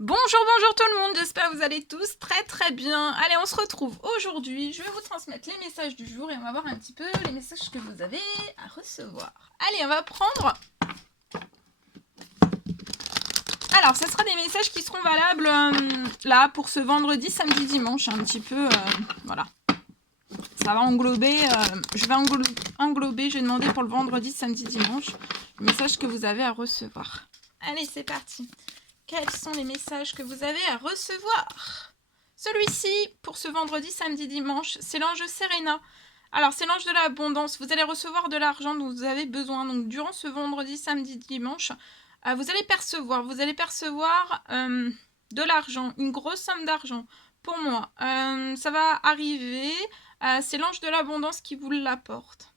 Bonjour tout le monde, j'espère que vous allez tous très bien. Allez, on se retrouve aujourd'hui, je vais vous transmettre les messages du jour et on va voir un petit peu les messages que vous avez à recevoir. Allez, on va prendre... Alors, ce sera des messages qui seront valables là pour ce vendredi, samedi, dimanche, un petit peu, voilà. Ça va englober, je vais englober, j'ai demandé pour le vendredi, samedi, dimanche, les messages que vous avez à recevoir. Allez, c'est parti. Quels sont les messages que vous avez à recevoir? Celui-ci, pour ce vendredi, samedi, dimanche, c'est l'ange Serena. Alors, c'est l'ange de l'abondance. Vous allez recevoir de l'argent dont vous avez besoin. Donc, durant ce vendredi, samedi, dimanche, vous allez percevoir de l'argent, une grosse somme d'argent. Pour moi, ça va arriver. C'est l'ange de l'abondance qui vous l'apporte.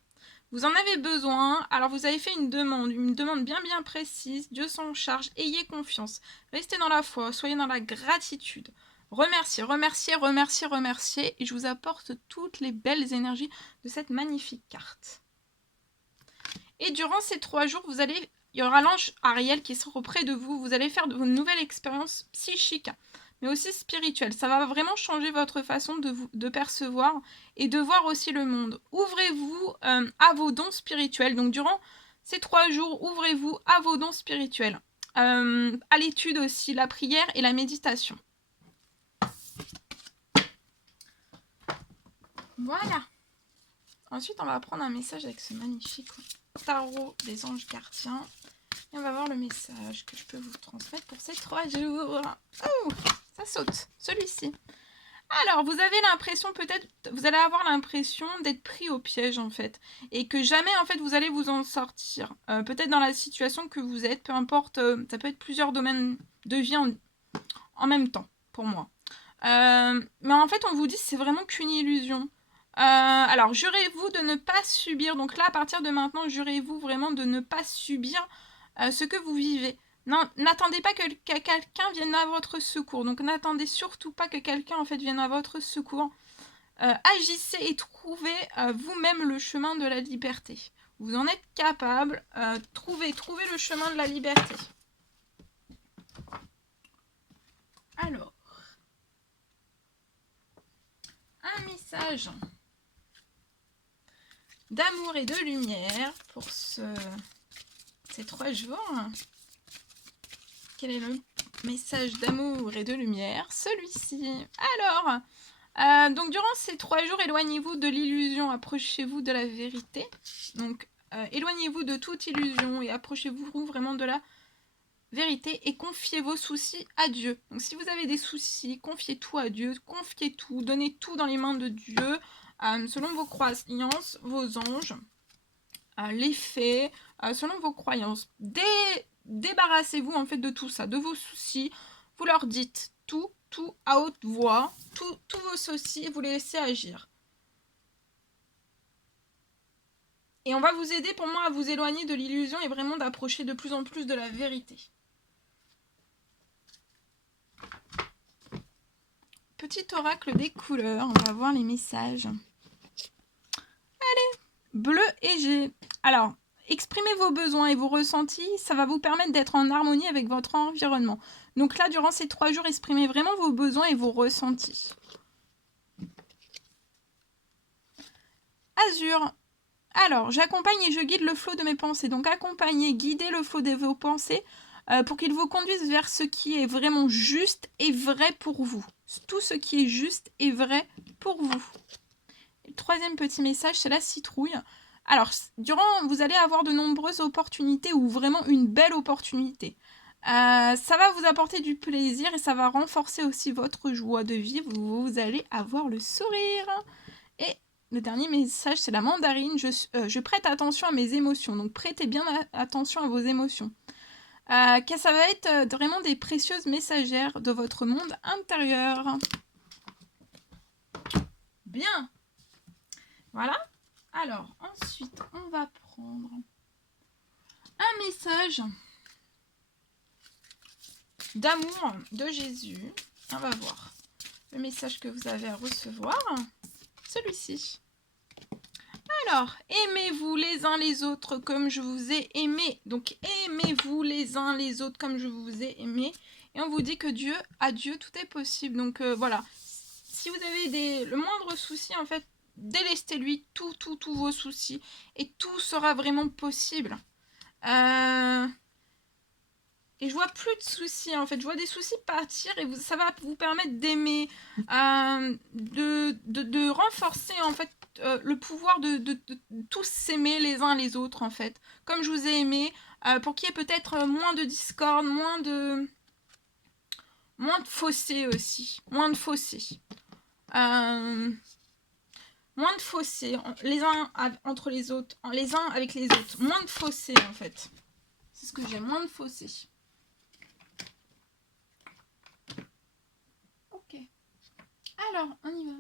Vous en avez besoin, alors vous avez fait une demande bien précise. Dieu s'en charge, ayez confiance. Restez dans la foi, soyez dans la gratitude. Remerciez, et je vous apporte toutes les belles énergies de cette magnifique carte. Et durant ces 3 jours, il y aura l'ange Ariel qui sera auprès de vous. Vous allez faire de nouvelles expériences psychiques, mais aussi spirituelles. Ça va vraiment changer votre façon de percevoir et de voir aussi le monde. Ouvrez-vous à vos dons spirituels. Donc durant ces 3 jours, ouvrez-vous à vos dons spirituels. À l'étude aussi, la prière et la méditation. Voilà. Ensuite, on va prendre un message avec ce magnifique tarot des anges gardiens. Et on va voir le message que je peux vous transmettre pour ces 3 jours. Oh, ça saute, celui-ci. Alors, vous avez l'impression, vous allez avoir l'impression d'être pris au piège, en fait. Et que jamais, en fait, vous allez vous en sortir. Peut-être dans la situation que vous êtes, peu importe, ça peut être plusieurs domaines de vie en même temps, pour moi. Mais en fait, on vous dit que c'est vraiment qu'une illusion. Alors, jurez-vous de ne pas subir. Donc là, à partir de maintenant, jurez-vous vraiment de ne pas subir ce que vous vivez. Non, n'attendez pas que quelqu'un vienne à votre secours. Donc n'attendez surtout pas que quelqu'un en fait vienne à votre secours. Agissez et trouvez vous-même le chemin de la liberté. Vous en êtes capable. Trouvez le chemin de la liberté. Alors, un message d'amour et de lumière pour ces 3 jours. Quel est le message d'amour et de lumière? Celui-ci. Alors, donc durant ces 3 jours, éloignez-vous de l'illusion, approchez-vous de la vérité. Donc, éloignez-vous de toute illusion et approchez-vous vraiment de la vérité et confiez vos soucis à Dieu. Donc, si vous avez des soucis, confiez tout à Dieu, confiez tout, donnez tout dans les mains de Dieu, selon vos croyances, vos anges, les faits, selon vos croyances. Débarrassez-vous en fait de tout ça, de vos soucis. Vous leur dites tout à haute voix, tous vos soucis, et vous les laissez agir. Et on va vous aider pour moi à vous éloigner de l'illusion et vraiment d'approcher de plus en plus de la vérité. Petit oracle des couleurs, on va voir les messages. Allez, bleu et G. Alors, exprimez vos besoins et vos ressentis, ça va vous permettre d'être en harmonie avec votre environnement. Donc là, durant ces 3 jours, exprimez vraiment vos besoins et vos ressentis. Azur. Alors, j'accompagne et je guide le flot de mes pensées. Donc, accompagnez, guidez le flot de vos pensées pour qu'il vous conduise vers ce qui est vraiment juste et vrai pour vous. Tout ce qui est juste et vrai pour vous. Et le 3e petit message, c'est la citrouille. Alors, vous allez avoir de nombreuses opportunités ou vraiment une belle opportunité. Ça va vous apporter du plaisir et ça va renforcer aussi votre joie de vivre. Vous allez avoir le sourire. Et le dernier message, c'est la mandarine. Je prête attention à mes émotions. Donc, prêtez bien attention à vos émotions. Car ça va être vraiment des précieuses messagères de votre monde intérieur. Bien. Voilà. Alors, ensuite, on va prendre un message d'amour de Jésus. On va voir le message que vous avez à recevoir. Celui-ci. Alors, aimez-vous les uns les autres comme je vous ai aimé. Donc, aimez-vous les uns les autres comme je vous ai aimé. Et on vous dit que à Dieu, tout est possible. Donc, voilà. Si vous avez le moindre souci, en fait, délestez-lui tous vos soucis. Et tout sera vraiment possible. Et je vois plus de soucis, en fait. Je vois des soucis partir et ça va vous permettre d'aimer, de renforcer, en fait, le pouvoir de tous s'aimer les uns les autres, en fait. Comme je vous ai aimé, pour qu'il y ait peut-être moins de discorde, moins de fossé aussi. Moins de fossé. Moins de fossé, les uns entre les autres, les uns avec les autres. Moins de fossé, en fait. C'est ce que j'ai, moins de fossé. Ok. Alors, on y va.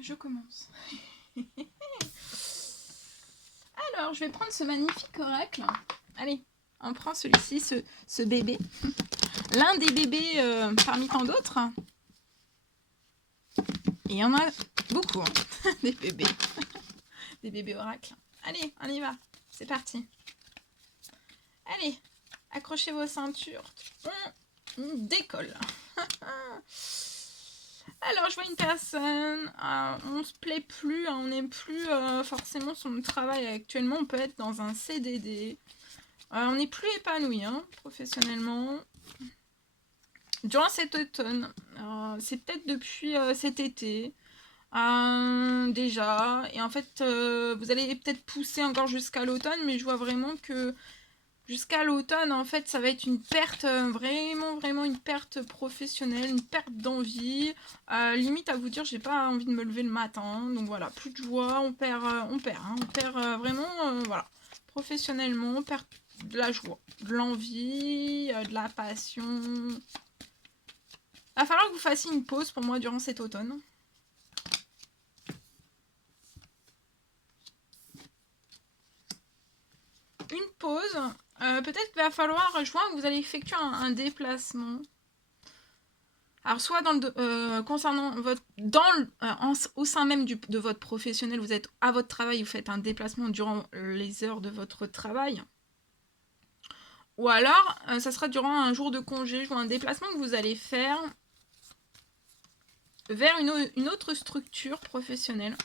Je commence. Alors, je vais prendre ce magnifique oracle. Allez, on prend celui-ci, ce bébé. L'un des bébés parmi tant d'autres. Et il y en a beaucoup, hein, des bébés. Des bébés oracles. Allez, on y va. C'est parti. Allez, accrochez vos ceintures. On décolle. Alors, je vois une personne, on se plaît plus, on n'est plus forcément sur le travail actuellement, on peut être dans un CDD. On n'est plus épanoui, hein, professionnellement. Durant cet automne, c'est peut-être depuis cet été, déjà. Et en fait, vous allez peut-être pousser encore jusqu'à l'automne, mais je vois vraiment que jusqu'à l'automne, en fait, ça va être une perte, vraiment une perte professionnelle, une perte d'envie. Limite à vous dire, j'ai pas envie de me lever le matin. Donc voilà, plus de joie, on perd vraiment, voilà. Professionnellement, on perd de la joie, de l'envie, de la passion. Il va falloir que vous fassiez une pause pour moi durant cet automne. Une pause. Peut-être qu'il va falloir, je vois que vous allez effectuer un déplacement. Alors, soit dans concernant votre, au sein même de votre professionnel, vous êtes à votre travail, vous faites un déplacement durant les heures de votre travail. Ou alors, ça sera durant un jour de congé, je vois un déplacement que vous allez faire vers une autre structure professionnelle.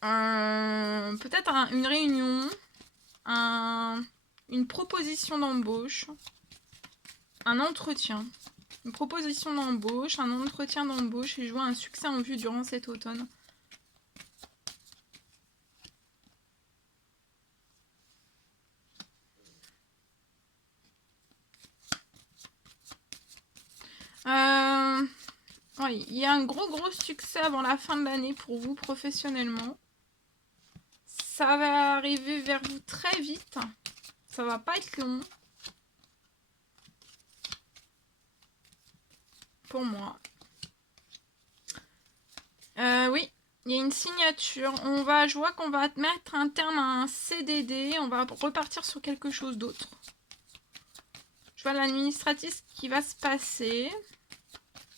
Peut-être une réunion, une proposition d'embauche, un entretien. Une proposition d'embauche, un entretien d'embauche et je vois un succès en vue durant cet automne. Oui, il y a un gros succès avant la fin de l'année pour vous professionnellement. Ça va arriver vers vous très vite. Ça va pas être long. Pour moi. Oui, il y a une signature. Je vois qu'on va mettre un terme à un CDD. On va repartir sur quelque chose d'autre. Je vois l'administratif qui va se passer.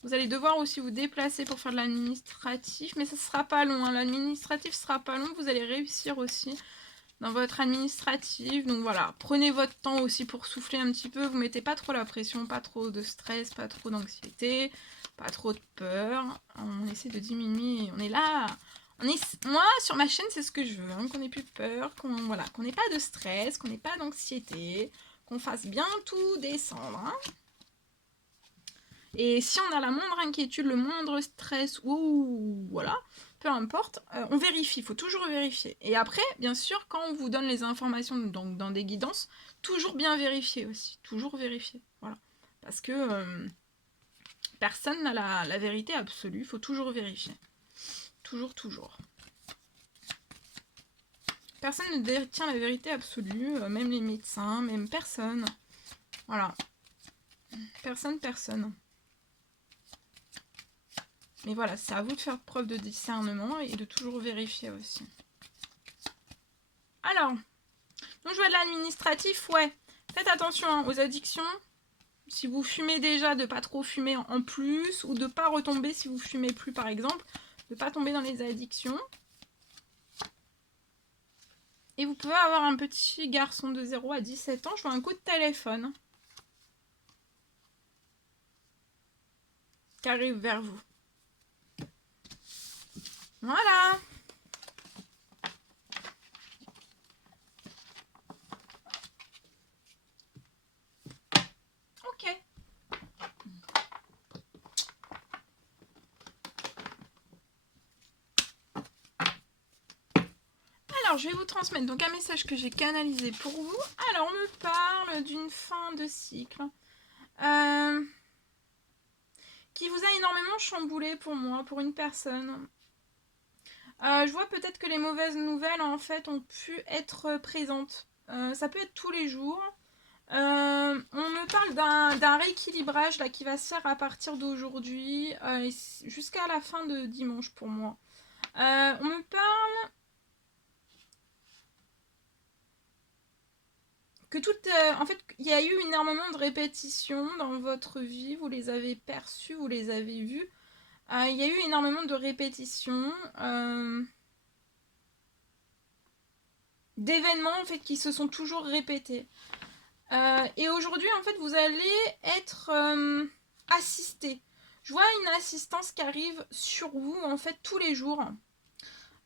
Vous allez devoir aussi vous déplacer pour faire de l'administratif, mais ça ne sera pas long. Hein. L'administratif ne sera pas long, vous allez réussir aussi dans votre administratif. Donc voilà, prenez votre temps aussi pour souffler un petit peu. Vous ne mettez pas trop la pression, pas trop de stress, pas trop d'anxiété, pas trop de peur. On essaie de diminuer, on est là. Moi, sur ma chaîne, c'est ce que je veux, hein, qu'on n'ait plus peur, qu'on n'ait pas de stress, qu'on n'ait pas d'anxiété, qu'on fasse bien tout descendre. Hein. Et si on a la moindre inquiétude, le moindre stress, ou voilà, peu importe, on vérifie, il faut toujours vérifier. Et après, bien sûr, quand on vous donne les informations donc, dans des guidances, toujours bien vérifier aussi, toujours vérifier, voilà. Parce que personne n'a la vérité absolue, il faut toujours vérifier. Toujours. Personne ne détient la vérité absolue, même les médecins, même personne. Voilà. Personne. Mais voilà, c'est à vous de faire preuve de discernement et de toujours vérifier aussi. Alors, donc je vois de l'administratif, ouais. Faites attention hein, aux addictions. Si vous fumez déjà, de pas trop fumer en plus, ou de pas retomber si vous fumez plus par exemple, de pas tomber dans les addictions. Et vous pouvez avoir un petit garçon de 0 à 17 ans, je vois un coup de téléphone qui arrive vers vous. Voilà. Ok. Alors, je vais vous transmettre donc un message que j'ai canalisé pour vous. Alors, on me parle d'une fin de cycle qui vous a énormément chamboulé pour moi, pour une personne. Je vois peut-être que les mauvaises nouvelles, en fait, ont pu être présentes. Ça peut être tous les jours. On me parle d'un rééquilibrage là, qui va se faire à partir d'aujourd'hui jusqu'à la fin de dimanche pour moi. On me parle que en fait, il y a eu énormément de répétitions dans votre vie, vous les avez perçues, vous les avez vues. Il y a eu énormément de répétitions, d'événements en fait qui se sont toujours répétés. Et aujourd'hui, en fait, vous allez être assisté. Je vois une assistance qui arrive sur vous, en fait, tous les jours.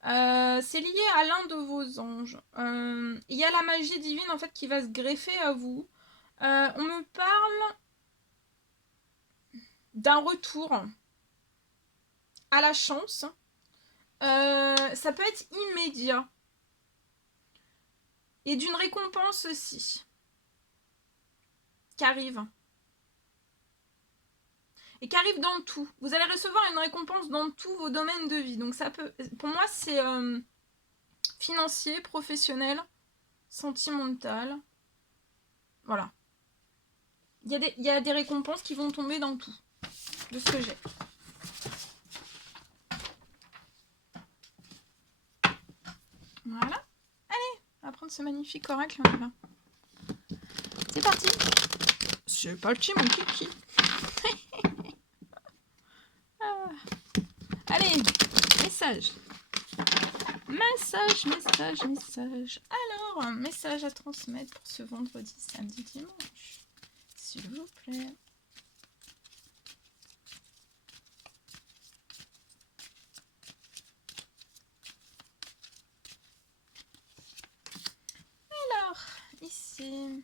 C'est lié à l'un de vos anges. Il y a la magie divine, en fait, qui va se greffer à vous. On me parle d'un retour à la chance. Ça peut être immédiat. Et d'une récompense aussi, qui arrive. Et qui arrive dans tout. Vous allez recevoir une récompense dans tous vos domaines de vie. Donc ça peut, pour moi, c'est financier, professionnel, sentimental. Voilà. Il y a des récompenses qui vont tomber dans tout, de ce que j'ai. Voilà. Allez, on va prendre ce magnifique oracle, on y va. C'est parti. C'est parti, mon kiki. Ah. Allez, message. Message. Alors, un message à transmettre pour ce vendredi, samedi, dimanche. S'il vous plaît. Alors, ici.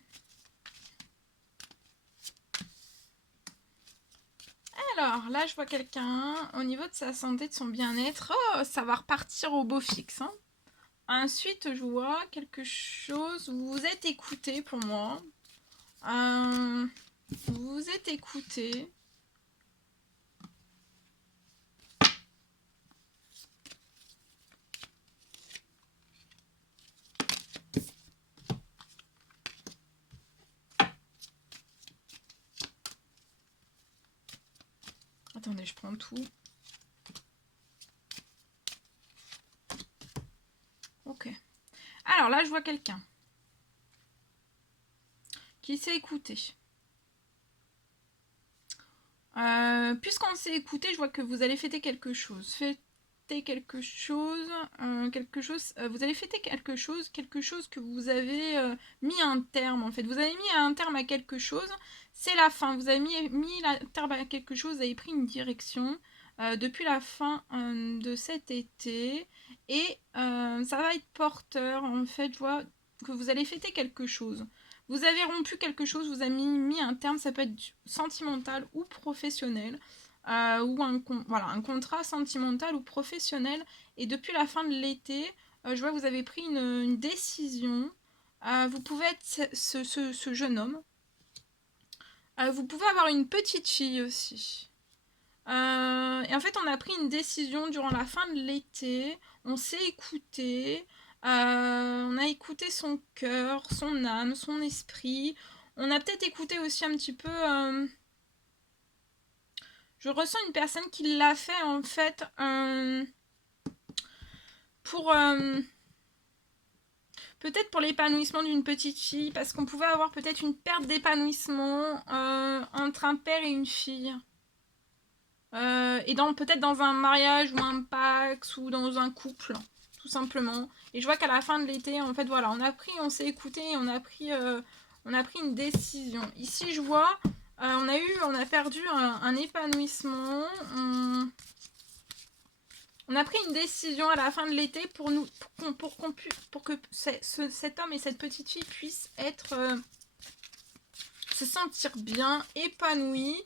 Alors, là, je vois quelqu'un, au niveau de sa santé, de son bien-être, oh, ça va repartir au beau fixe. Hein. Ensuite, je vois quelque chose, vous vous êtes écouté pour moi. Vous vous êtes écouté. Attendez, je prends tout. Ok. Alors là, je vois quelqu'un qui s'est écouté. Puisqu'on s'est écouté, je vois que vous allez fêter quelque chose. Fêter quelque chose, vous allez fêter quelque chose que vous avez mis un terme en fait. Vous avez mis un terme à quelque chose, c'est la fin. Vous avez mis un terme à quelque chose, vous avez pris une direction depuis la fin de cet été et ça va être porteur en fait. Je vois que vous allez fêter quelque chose. Vous avez rompu quelque chose, vous avez mis un terme, ça peut être sentimental ou professionnel, ou un contrat sentimental ou professionnel. Et depuis la fin de l'été, je vois que vous avez pris une décision. Vous pouvez être ce jeune homme. Vous pouvez avoir une petite fille aussi. Et en fait, on a pris une décision durant la fin de l'été. On s'est écouté. On a écouté son cœur, son âme, son esprit. On a peut-être écouté aussi un petit peu. Je ressens une personne qui l'a fait en fait pour Peut-être pour l'épanouissement d'une petite fille, parce qu'on pouvait avoir peut-être une perte d'épanouissement entre un père et une fille. Et peut-être dans un mariage ou un pax ou dans un couple, tout simplement. Et je vois qu'à la fin de l'été, en fait, voilà, on s'est écouté et on a pris une décision. Ici, je vois, on a perdu un épanouissement. On a pris une décision à la fin de l'été pour que cet homme et cette petite fille puissent se sentir bien, épanouis.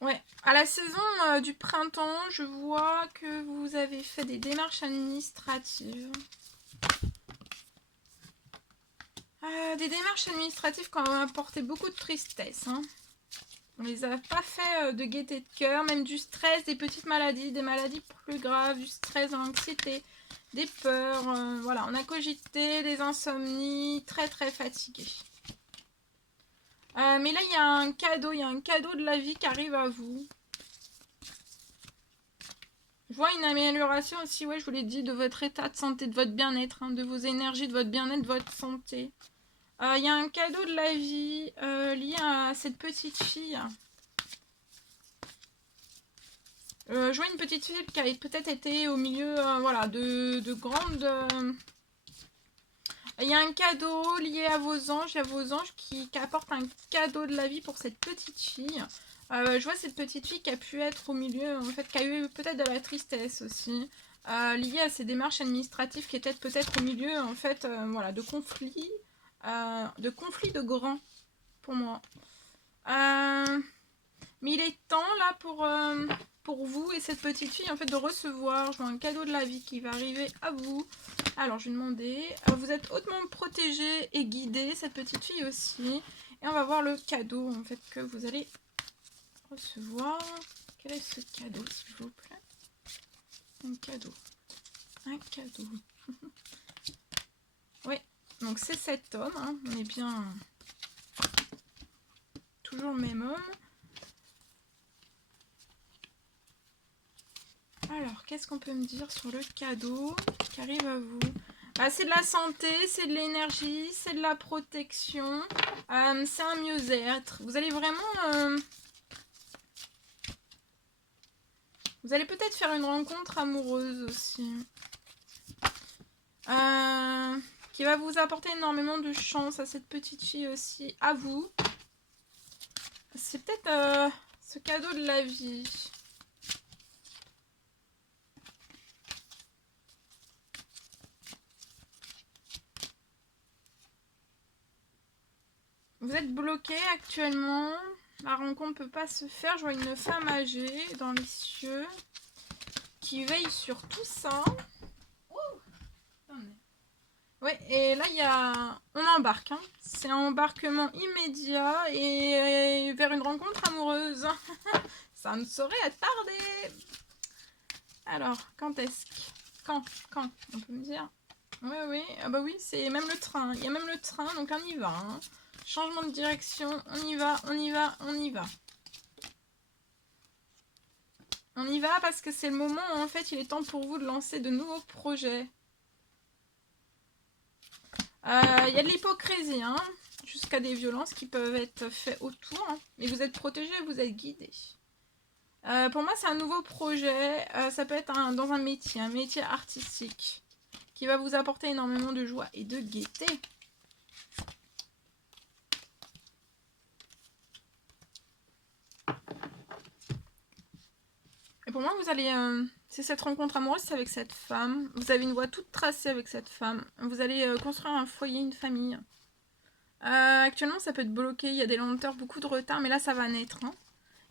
Ouais, à la saison du printemps, je vois que vous avez fait des démarches administratives. Des démarches administratives qui ont apporté beaucoup de tristesse. Hein. On les a pas fait de gaieté de cœur, même du stress, des petites maladies, des maladies plus graves, du stress, de l'anxiété, des peurs. Voilà, on a cogité, des insomnies, très très fatigués. Mais là, il y a un cadeau de la vie qui arrive à vous. Je vois une amélioration aussi, ouais, je vous l'ai dit, de votre état de santé, de votre bien-être, hein, de vos énergies, de votre bien-être, de votre santé. Il y a un cadeau de la vie lié à cette petite fille. Je vois une petite fille qui a peut-être été au milieu voilà, de grandes... Il y a un cadeau lié à vos anges, qui apporte un cadeau de la vie pour cette petite fille. Je vois cette petite fille qui a pu être au milieu, en fait, qui a eu peut-être de la tristesse aussi, liée à ces démarches administratives qui étaient peut-être au milieu, en fait, voilà, de conflits de grands, pour moi. Mais il est temps, là, pour vous et cette petite fille, en fait, de recevoir, je vois un cadeau de la vie qui va arriver à vous. Alors, je vais demander, vous êtes hautement protégée et guidée, cette petite fille aussi. Et on va voir le cadeau, en fait, que vous allez recevoir. Quel est ce cadeau, s'il vous plaît? Un cadeau. Un cadeau. Oui, donc c'est cet homme, hein. On est bien toujours le même homme. Alors, qu'est-ce qu'on peut me dire sur le cadeau qui arrive à vous? C'est de la santé, c'est de l'énergie, c'est de la protection, c'est un mieux-être. Vous allez vraiment... vous allez peut-être faire une rencontre amoureuse aussi. Qui va vous apporter énormément de chance à cette petite fille aussi, à vous. C'est peut-être ce cadeau de la vie. Vous êtes bloqué actuellement. La rencontre ne peut pas se faire. Je vois une femme âgée dans les cieux qui veille sur tout ça. Ouais, et là, on embarque. Hein. C'est un embarquement immédiat et vers une rencontre amoureuse. Ça ne saurait tarder. Alors, quand est-ce que... Quand on peut me dire? Oui. Ah bah oui, c'est même le train. Il y a même le train, donc on y va. Hein. Changement de direction, on y va. On y va parce que c'est le moment où en fait il est temps pour vous de lancer de nouveaux projets. Il y a de l'hypocrisie, hein, jusqu'à des violences qui peuvent être faites autour. Hein, mais vous êtes protégé, vous êtes guidé. Pour moi, c'est un nouveau projet. Ça peut être dans un métier artistique qui va vous apporter énormément de joie et de gaieté. Et pour moi, vous allez... c'est cette rencontre amoureuse, c'est avec cette femme. Vous avez une voie toute tracée avec cette femme. Vous allez construire un foyer, une famille. Actuellement, ça peut être bloqué. Il y a des lenteurs, beaucoup de retard. Mais là, ça va naître. Hein.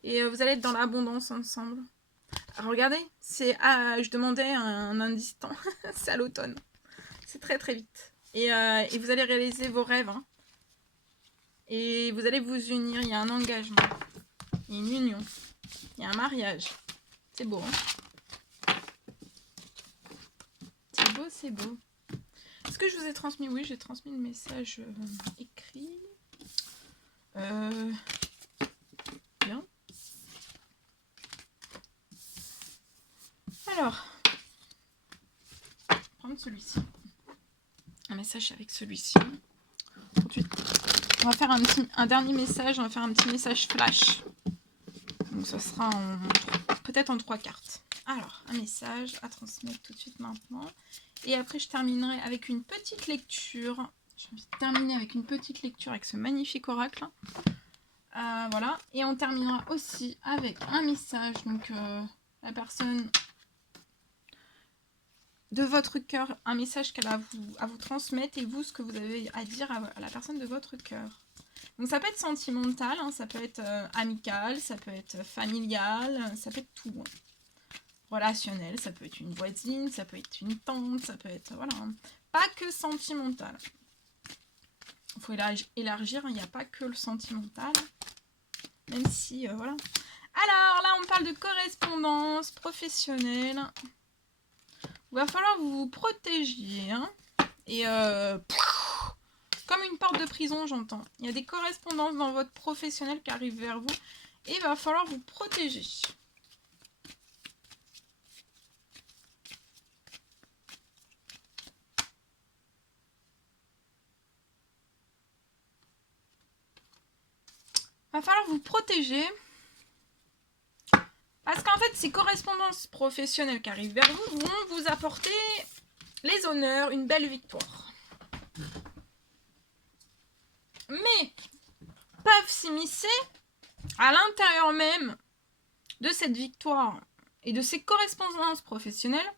Et vous allez être dans l'abondance ensemble. Alors, regardez, je demandais un indice temps. C'est à l'automne. C'est très très vite. Et vous allez réaliser vos rêves. Hein. Et vous allez vous unir. Il y a un engagement. Il y a une union. Il y a un mariage. C'est beau, hein. C'est beau, c'est beau. Est-ce que je vous ai transmis? Oui, j'ai transmis le message écrit. Bien. Alors, prendre celui-ci. Un message avec celui-ci. Ensuite, on va faire un dernier message. On va faire un petit message flash. Donc, ça sera peut-être en 3 cartes. Alors, un message à transmettre tout de suite maintenant. Et après, je terminerai avec une petite lecture. J'ai envie de terminer avec une petite lecture avec ce magnifique oracle. Voilà. Et on terminera aussi avec un message. Donc, la personne de votre cœur, un message qu'elle a à vous transmettre et vous, ce que vous avez à dire à la personne de votre cœur. Donc, ça peut être sentimental, hein, ça peut être amical, ça peut être familial, ça peut être tout. Hein. Relationnel, ça peut être une voisine, ça peut être une tante, ça peut être... Voilà. Hein. Pas que sentimental. Il faut élargir, il n'y a pas que le sentimental. Même si, voilà. Alors, là, on parle de correspondance professionnelle. Il va falloir que vous vous protégiez. Hein. Et, comme une porte de prison, j'entends. Il y a des correspondances dans votre professionnel qui arrivent vers vous. Et il va falloir vous protéger. Il va falloir vous protéger. Parce qu'en fait, ces correspondances professionnelles qui arrivent vers vous vont vous apporter les honneurs, une belle victoire. Mais peuvent s'immiscer à l'intérieur même de cette victoire et de ces correspondances professionnelles.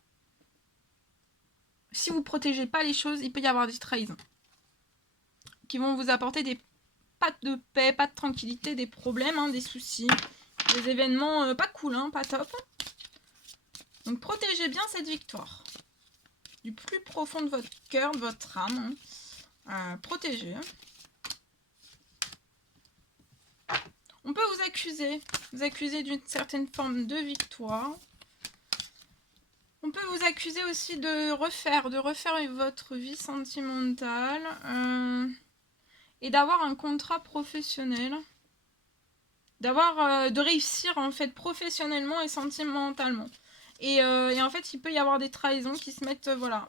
Si vous ne protégez pas les choses, il peut y avoir des trahisons qui vont vous apporter pas de paix, pas de tranquillité, des problèmes, hein, des soucis, des événements pas cool, hein, pas top. Donc protégez bien cette victoire. Du plus profond de votre cœur, de votre âme. Hein. Protégez. On peut vous accuser d'une certaine forme de victoire. On peut vous accuser aussi de refaire votre vie sentimentale et d'avoir un contrat professionnel. De réussir en fait professionnellement et sentimentalement. Et en fait, il peut y avoir des trahisons qui se mettent, voilà,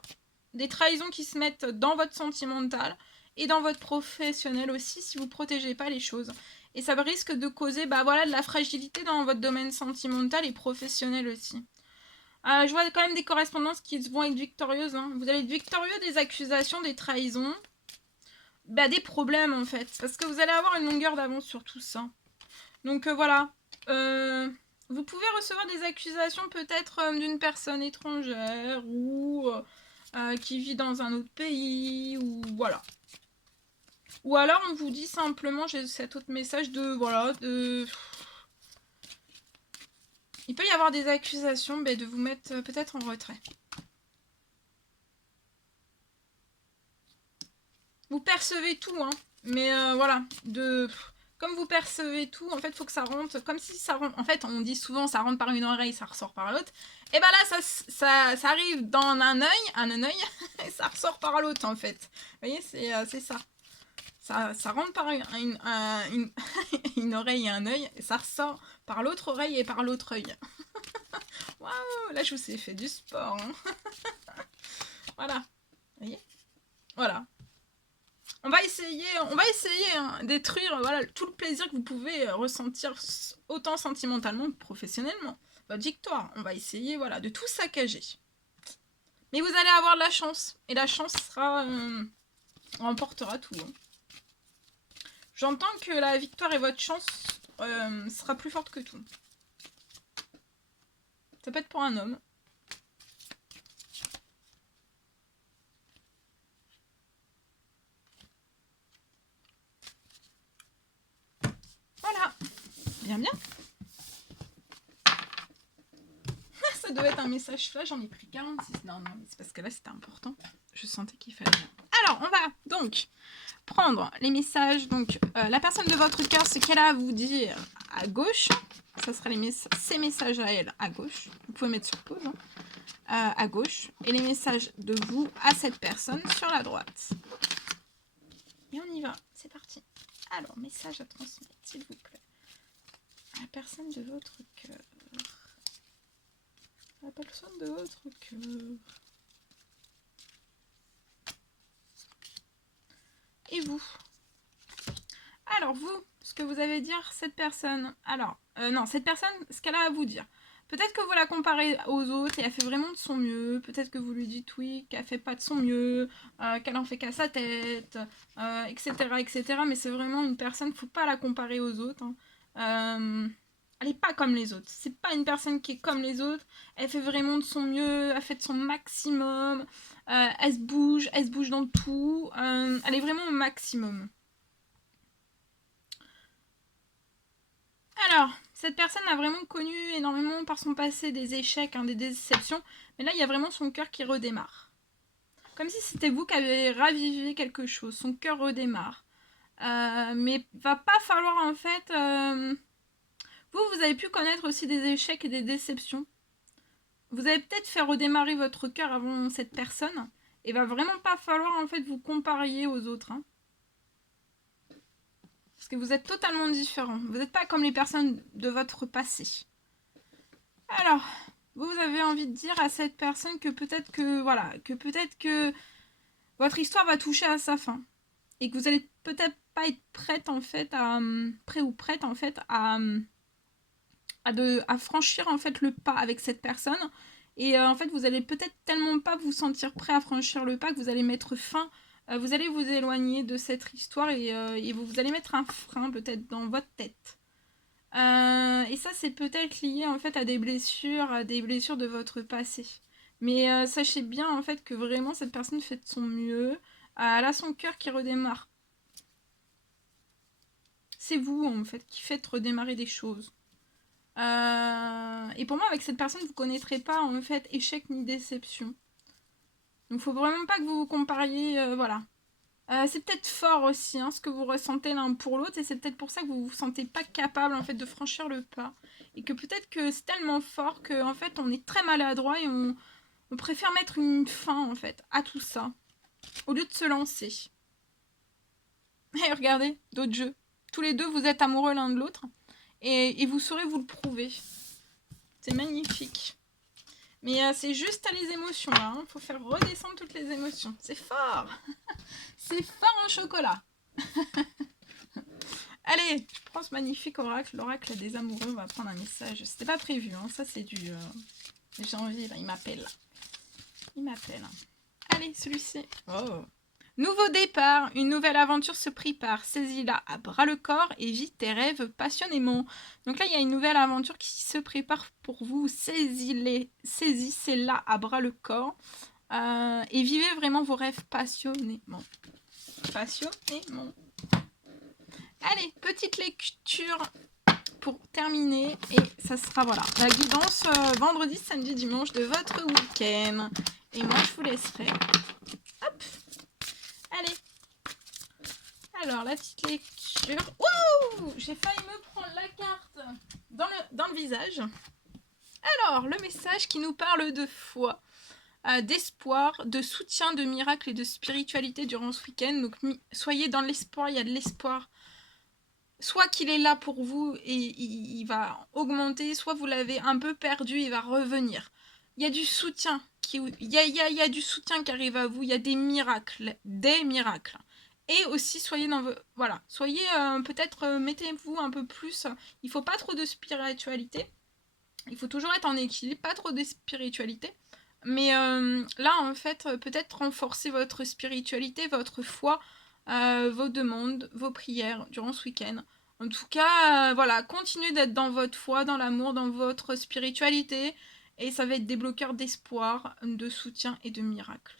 des trahisons qui se mettent dans votre sentimental et dans votre professionnel aussi si vous ne protégez pas les choses. Et ça risque de causer voilà, de la fragilité dans votre domaine sentimental et professionnel aussi. Je vois quand même des correspondances qui vont être victorieuses. Hein. Vous allez être victorieux des accusations, des trahisons, des problèmes en fait. Parce que vous allez avoir une longueur d'avance sur tout ça. Donc voilà. Vous pouvez recevoir des accusations peut-être d'une personne étrangère ou qui vit dans un autre pays ou voilà. Ou alors on vous dit simplement, j'ai cet autre message il peut y avoir des accusations de vous mettre peut-être en retrait. Vous percevez tout, hein. Mais voilà, comme vous percevez tout, en fait, il faut que ça rentre, comme si ça rentre, en fait, on dit souvent, ça rentre par une oreille, ça ressort par l'autre, et là, ça arrive dans un œil, et ça ressort par l'autre, en fait. Vous voyez, c'est ça. Ça rentre par une oreille et un œil, et ça ressort par l'autre oreille et par l'autre œil. Waouh, là, je vous ai fait du sport. Hein. Voilà. Vous voyez ? Voilà. On va essayer hein, détruire tout le plaisir que vous pouvez ressentir autant sentimentalement que professionnellement. Votre victoire, on va essayer de tout saccager. Mais vous allez avoir de la chance. Et la chance remportera tout. Hein. J'entends que la victoire et votre chance sera plus forte que tout. Ça peut être pour un homme. Voilà. Bien. Ça devait être un message flash, j'en ai pris 46. Non, c'est parce que là c'était important. Je sentais qu'il fallait. Alors, on va donc prendre les messages. Donc, la personne de votre cœur, ce qu'elle a à vous dire à gauche. Ça sera ses messages à elle à gauche. Vous pouvez mettre sur pause. Hein, à gauche. Et les messages de vous à cette personne sur la droite. Et on y va. C'est parti. Alors, message à transmettre, s'il vous plaît. À la personne de votre cœur. La personne de votre cœur. Et vous? Alors vous, ce que vous avez à dire, cette personne... Alors, non, cette personne, ce qu'elle a à vous dire. Peut-être que vous la comparez aux autres et elle fait vraiment de son mieux. Peut-être que vous lui dites oui, qu'elle fait pas de son mieux, qu'elle en fait qu'à sa tête, etc., etc. Mais c'est vraiment une personne, faut pas la comparer aux autres. Hein. Elle est pas comme les autres. C'est pas une personne qui est comme les autres. Elle fait vraiment de son mieux, elle fait de son maximum. Elle se bouge dans tout. Elle est vraiment au maximum. Alors, cette personne a vraiment connu énormément par son passé des échecs, hein, des déceptions, mais là il y a vraiment son cœur qui redémarre. Comme si c'était vous qui avez ravivé quelque chose, son cœur redémarre. Mais va pas falloir en fait... vous avez pu connaître aussi des échecs et des déceptions. Vous avez peut-être fait redémarrer votre cœur avant cette personne, et va vraiment pas falloir en fait vous comparier aux autres. Hein. Parce que vous êtes totalement différents. Vous n'êtes pas comme les personnes de votre passé. Alors, vous avez envie de dire à cette personne que peut-être que votre histoire va toucher à sa fin. Et que vous allez peut-être pas être prête en fait à franchir en fait le pas avec cette personne. Et en fait, vous allez peut-être tellement pas vous sentir prêt à franchir le pas que vous allez mettre fin. Vous allez vous éloigner de cette histoire et vous allez mettre un frein peut-être dans votre tête. Et ça, c'est peut-être lié en fait à des blessures de votre passé. Mais sachez bien en fait que vraiment cette personne fait de son mieux. Elle a son cœur qui redémarre. C'est vous en fait qui faites redémarrer des choses. Et pour moi, avec cette personne, vous ne connaîtrez pas en fait échec ni déception. Donc, faut vraiment pas que vous vous compariez, voilà. C'est peut-être fort aussi, hein, ce que vous ressentez l'un pour l'autre, et c'est peut-être pour ça que vous vous sentez pas capable en fait de franchir le pas, et que peut-être que c'est tellement fort que en fait on est très maladroit et on préfère mettre une fin en fait à tout ça, au lieu de se lancer. Et regardez, d'autres jeux. Tous les deux vous êtes amoureux l'un de l'autre, et vous saurez vous le prouver. C'est magnifique. Mais c'est juste les émotions là, hein. Faut faire redescendre toutes les émotions. C'est fort. C'est fort en chocolat. Allez, je prends ce magnifique oracle, l'oracle des amoureux. On va prendre un message. C'était pas prévu, hein. Ça c'est du... J'ai envie, là, il m'appelle. Il m'appelle. Allez, celui-ci. Oh. Nouveau départ, une nouvelle aventure se prépare. Saisis-la à bras le corps et vis tes rêves passionnément. Donc là, il y a une nouvelle aventure qui se prépare pour vous. Saisissez-la à bras le corps et vivez vraiment vos rêves passionnément. Passionnément. Allez, petite lecture pour terminer. Et ça sera, voilà, la guidance vendredi, samedi, dimanche de votre week-end. Et moi, je vous laisserai. Hop. Allez. Alors, la petite lecture. Wouh! J'ai failli me prendre la carte dans le visage. Alors, le message qui nous parle de foi, d'espoir, de soutien, de miracle et de spiritualité durant ce week-end. Donc, soyez dans l'espoir, il y a de l'espoir. Soit qu'il est là pour vous et il va augmenter, soit vous l'avez un peu perdu, il va revenir. Il y a du soutien il y a du soutien qui arrive à vous, il y a des miracles. Et aussi, soyez dans voilà, soyez peut-être, mettez-vous un peu plus. Il faut pas trop de spiritualité. Il faut toujours être en équilibre, pas trop de spiritualité. Mais là, en fait, peut-être renforcer votre spiritualité, votre foi, vos demandes, vos prières durant ce week-end. En tout cas, voilà, continuez d'être dans votre foi, dans l'amour, dans votre spiritualité. Et ça va être des bloqueurs d'espoir, de soutien et de miracle.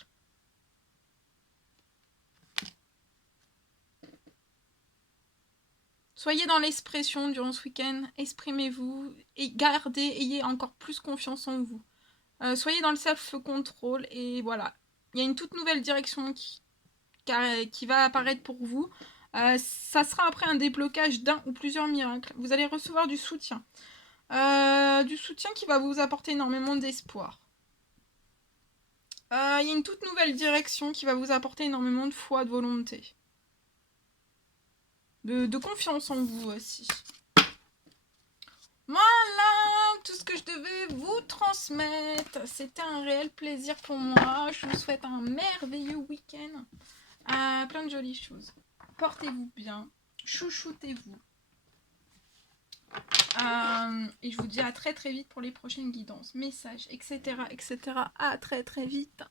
Soyez dans l'expression durant ce week-end, exprimez-vous et ayez encore plus confiance en vous. Soyez dans le self-control et voilà. Il y a une toute nouvelle direction qui va apparaître pour vous. Ça sera après un déblocage d'un ou plusieurs miracles. Vous allez recevoir du soutien. Du soutien qui va vous apporter énormément d'espoir. Il y a une toute nouvelle direction qui va vous apporter énormément de foi, de volonté. de confiance en vous aussi. Voilà tout ce que je devais vous transmettre. C'était un réel plaisir pour moi. Je vous souhaite un merveilleux week-end. Plein de jolies choses. Portez-vous bien. Chouchoutez-vous. Et je vous dis à très très vite pour les prochaines guidances, messages, etc. etc. À très très vite.